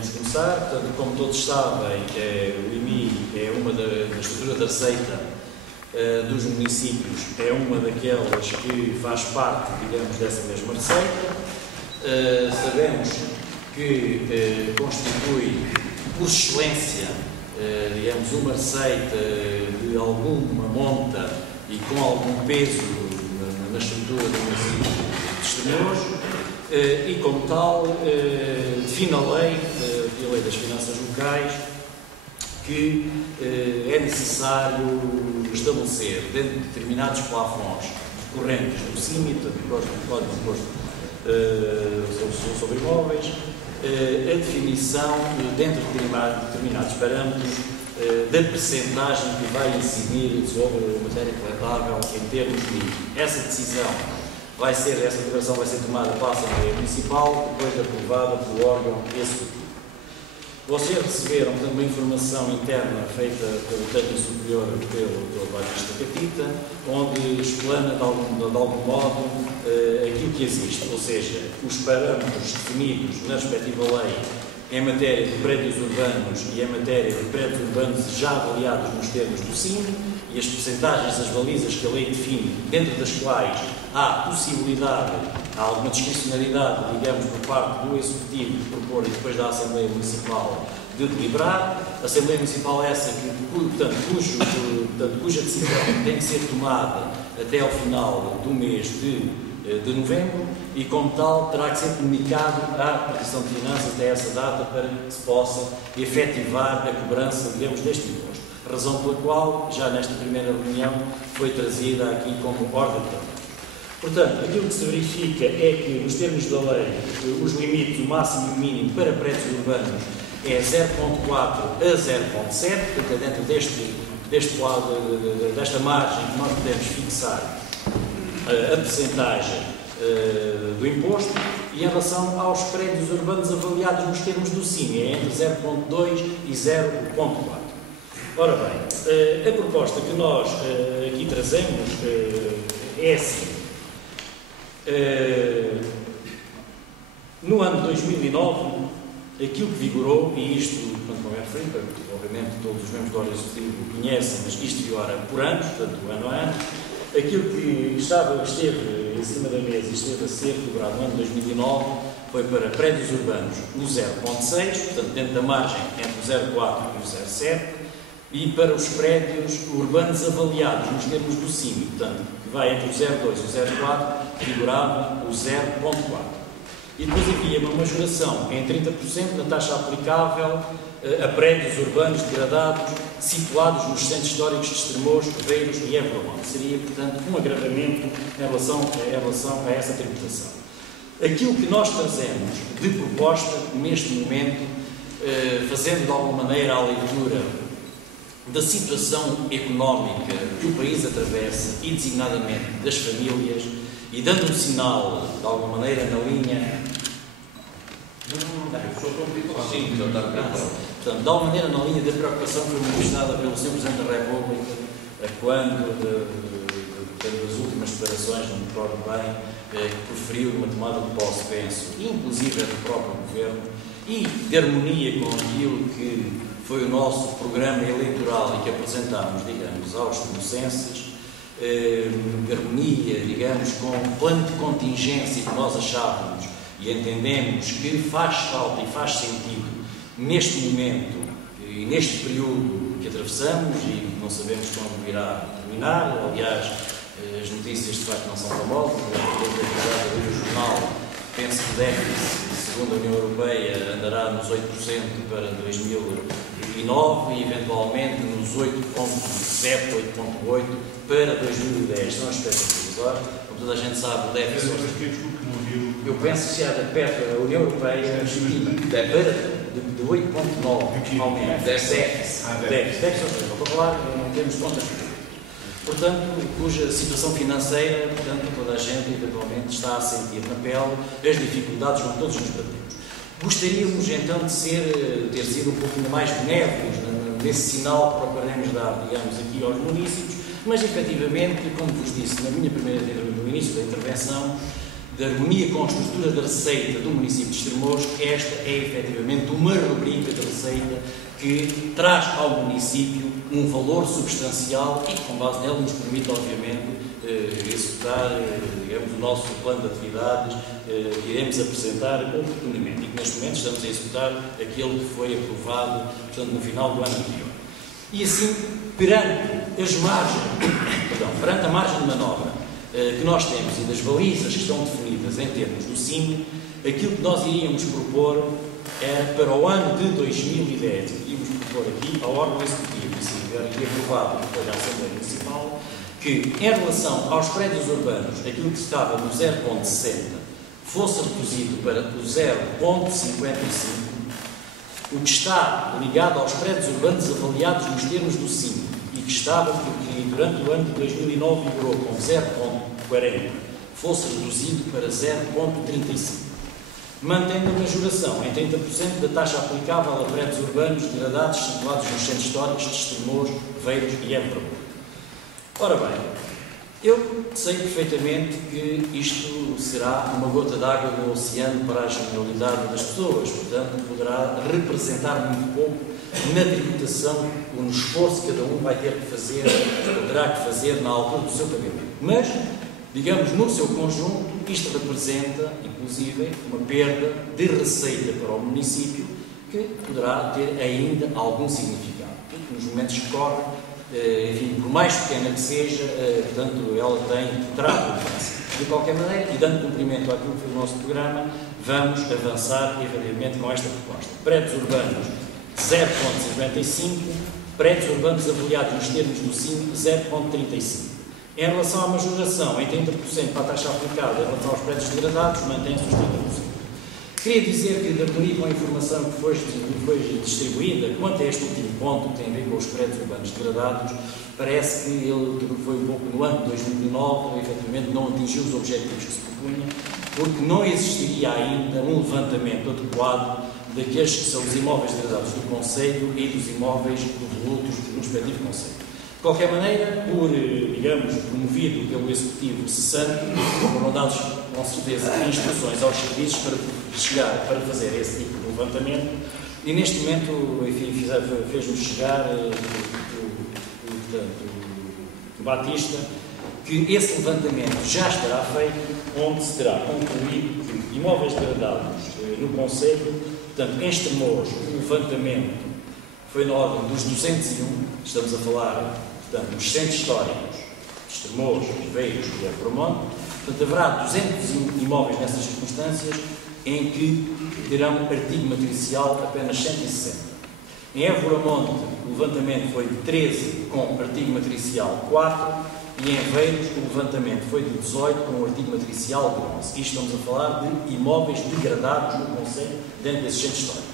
podemos começar. Portanto, como todos sabem, o IMI é uma da estrutura da receita dos municípios, é uma daquelas que faz parte, digamos, dessa mesma receita. Sabemos que constitui, por excelência, digamos, uma receita de alguma monta e com algum peso na estrutura do município de Estremoz, e como tal define a lei das finanças locais que é necessário estabelecer, dentro de determinados plafons correntes do CIMI, do Código de Imposto sobre Imóveis, a definição, dentro de determinados parâmetros, da percentagem que vai incidir sobre a matéria coletável em termos mínimos. Essa declaração vai ser tomada pela Assembleia Municipal, depois aprovada pelo órgão executivo. Vocês receberam, portanto, uma informação interna feita pelo técnico superior pelo Batista Catita, onde explana de algum modo aquilo que existe, ou seja, os parâmetros definidos na respectiva lei em matéria de prédios urbanos e em matéria de prédios urbanos já avaliados nos termos do CIM, e as percentagens, as balizas que a lei define, dentro das quais há possibilidade, há alguma discricionariedade, digamos, por parte do Executivo de propor e depois da Assembleia Municipal de deliberar. A Assembleia Municipal é essa que, portanto, cuja decisão tem que ser tomada até ao final do mês de novembro e, como tal, terá que ser comunicado à Administração de Finanças até essa data para que se possa efetivar a cobrança, digamos, deste imposto. Razão pela qual, já nesta primeira reunião, foi trazida aqui como ordem de trabalho. Portanto, aquilo que se verifica é que, nos termos da lei, os limites, o máximo e o mínimo para prédios urbanos é 0,4 a 0,7, portanto, é dentro desta margem que nós podemos fixar a percentagem do imposto, e em relação aos prédios urbanos avaliados nos termos do CIMI, é entre 0,2 e 0,4. Ora bem, a proposta que nós aqui trazemos é assim. No ano de 2009, aquilo que vigorou, e isto, como é referido, obviamente todos os membros do órgão executivo conhecem, mas isto vigora por anos, portanto, ano a ano, aquilo que esteve em cima da mesa e esteve a ser cobrado no ano de 2009 foi para prédios urbanos o 0,6, portanto, dentro da margem entre o 0,4 e o 0,7, e para os prédios urbanos avaliados nos termos do CIMI, portanto, que vai entre o 0,2 e o 0,4, figurava o 0,4. E depois havia uma majoração em 30% na taxa aplicável a prédios urbanos degradados situados nos centros históricos de Estremoz, Coveiros e Évora. Seria, portanto, um agravamento em relação a essa tributação. Aquilo que nós trazemos de proposta, neste momento, fazendo de alguma maneira a leitura da situação económica que o país atravessa e, designadamente, das famílias, e dando um sinal, de alguma maneira, na linha... Portanto, de alguma maneira, na linha da preocupação que foi manifestada pelo Sr. Presidente da República, quando, das últimas declarações, não me recordo bem, que proferiu uma tomada de posse, penso, inclusive do próprio Governo, e de harmonia com aquilo que foi o nosso programa eleitoral e que apresentámos, digamos, aos escomocenses, de harmonia, digamos, com um plano de contingência que nós achávamos e entendemos que faz falta e faz sentido neste momento e neste período que atravessamos e não sabemos quando irá terminar. Aliás, as notícias de facto não são famosas, o jornal penso que o déficit, segundo a União Europeia, andará nos 8% para 2009 e eventualmente nos 8,7, 8,8% para 2010. São as expectativas. Ora, como toda a gente sabe, o déficit... Eu penso que já perto da União Europeia estima de 8,9 finalmente. Déficit, não estou a falar em termos de contas. Portanto, cuja situação financeira, portanto, toda a gente eventualmente está a sentir na pele as dificuldades com todos nos batemos. Gostaríamos então de ter sido um pouquinho mais benéficos nesse sinal que procuraremos dar, digamos, aqui aos municípios, mas efetivamente, como vos disse no início da intervenção, de harmonia com a estrutura da receita do município de Estremoz, esta é efetivamente uma rubrica de receita que traz ao município um valor substancial e que, com base nele, nos permite, obviamente, executar, digamos, o nosso plano de atividades que iremos apresentar oportunamente e que, neste momento, estamos a executar aquele que foi aprovado, portanto, no final do ano anterior. E assim, perante a margem de manobra que nós temos e das balizas que estão definidas em termos do CIMI, aquilo que nós iríamos propor era para o ano de 2010, iríamos propor aqui ao órgão executivo, e se tiver aqui aprovado pela Assembleia Municipal, que em relação aos prédios urbanos, aquilo que estava no 0,60 fosse reduzido para o 0,55, o que está ligado aos prédios urbanos avaliados nos termos do CIMI e que estava, porque durante o ano de 2009 vigorou com 0,40, fosse reduzido para 0,35. Mantendo a majoração em 30% da taxa aplicável a prédios urbanos degradados situados nos centros históricos de Estremoz, Veiros e Évora. Ora bem, eu sei perfeitamente que isto será uma gota d'água no oceano para a generalidade das pessoas, portanto, poderá representar muito pouco na tributação ou no esforço que cada um vai ter que fazer, ou terá que fazer na altura do seu pagamento. Mas, digamos, no seu conjunto, isto representa, inclusive, uma perda de receita para o município que poderá ter ainda algum significado. E nos momentos que correm, enfim, por mais pequena que seja, portanto, ela terá importância. De qualquer maneira, e dando cumprimento àquilo que foi o nosso programa, vamos avançar, efetivamente, com esta proposta. Prédios urbanos 0,55, prédios urbanos avaliados nos termos do CIMI 0,35. Em relação à majoração, em 30% para a taxa aplicada, em relação aos prédios degradados, mantém-se os 30%. Queria dizer que, de acordo com a informação que foi distribuída, quanto a este último ponto, que tem a ver com os prédios urbanos degradados, parece que ele foi um pouco no ano de 2009, efetivamente não atingiu os objetivos que se propunha, porque não existiria ainda um levantamento adequado daqueles que são os imóveis degradados do Conselho e dos imóveis devolutos do respectivo Conselho. De qualquer maneira, digamos, promovido pelo Executivo cessante, foram dados, com certeza, instruções aos serviços para fazer esse tipo de levantamento e, neste momento, enfim, fez-nos chegar, o Batista, que esse levantamento já estará feito, onde se terá concluído que imóveis degradados no Conselho, portanto, em Estremoz, o levantamento foi na ordem dos 201, estamos a falar, portanto, dos centros históricos de Estremoz, Veiros e Évora. Portanto, haverá 201 imóveis nessas circunstâncias em que terão artigo matricial apenas 160. Em Évora Monte, o levantamento foi de 13 com artigo matricial 4 e em Veiros o levantamento foi de 18 com artigo matricial de 11. Isto estamos a falar de imóveis degradados no Conselho dentro desses centros históricos.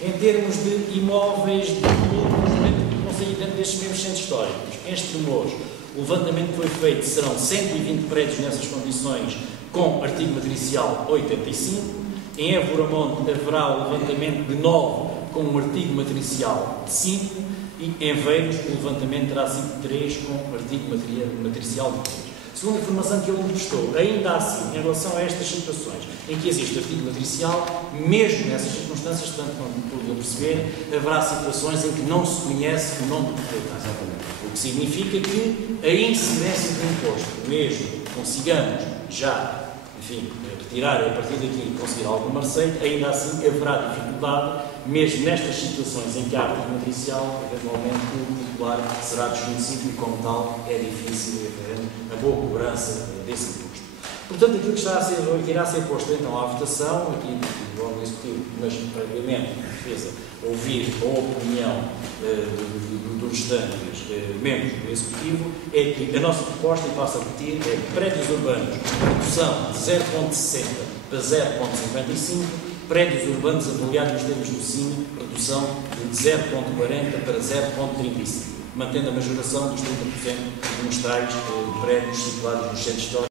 Em termos de imóveis dentro do Conselho dentro destes mesmos centros históricos, em Estremoz, o levantamento que foi feito serão 120 prédios nessas condições com artigo matricial 85. Em Évora Monte haverá o levantamento de 9 com um artigo matricial de 5 e em Veiros o levantamento terá sido 3 com artigo matricial de 3. Segundo a informação que ele me prestou, ainda assim, em relação a estas situações em que existe artigo matricial, mesmo nessas circunstâncias, tanto quanto pude perceber, haverá situações em que não se conhece o nome do proprietário. O que significa que a incidência do imposto, mesmo consigamos já, enfim, retirar a partir daqui conseguir alguma receita, ainda assim haverá dificuldade, mesmo nestas situações em que há artigo matricial, eventualmente o titular será desconhecido e, como tal, é difícil a boa cobrança desse imposto. Portanto, aquilo que irá ser posto então à votação, aqui no órgão executivo, mas previamente, defesa, ouvir a opinião dos restantes membros do executivo, é que a nossa proposta, e passo a repetir, é prédios urbanos, redução de 0,60 para 0,55, prédios urbanos avaliados nos termos do CIMI, redução de 0,40 para 0,35, mantendo a majoração dos 30% dos prédios situados nos centros históricos.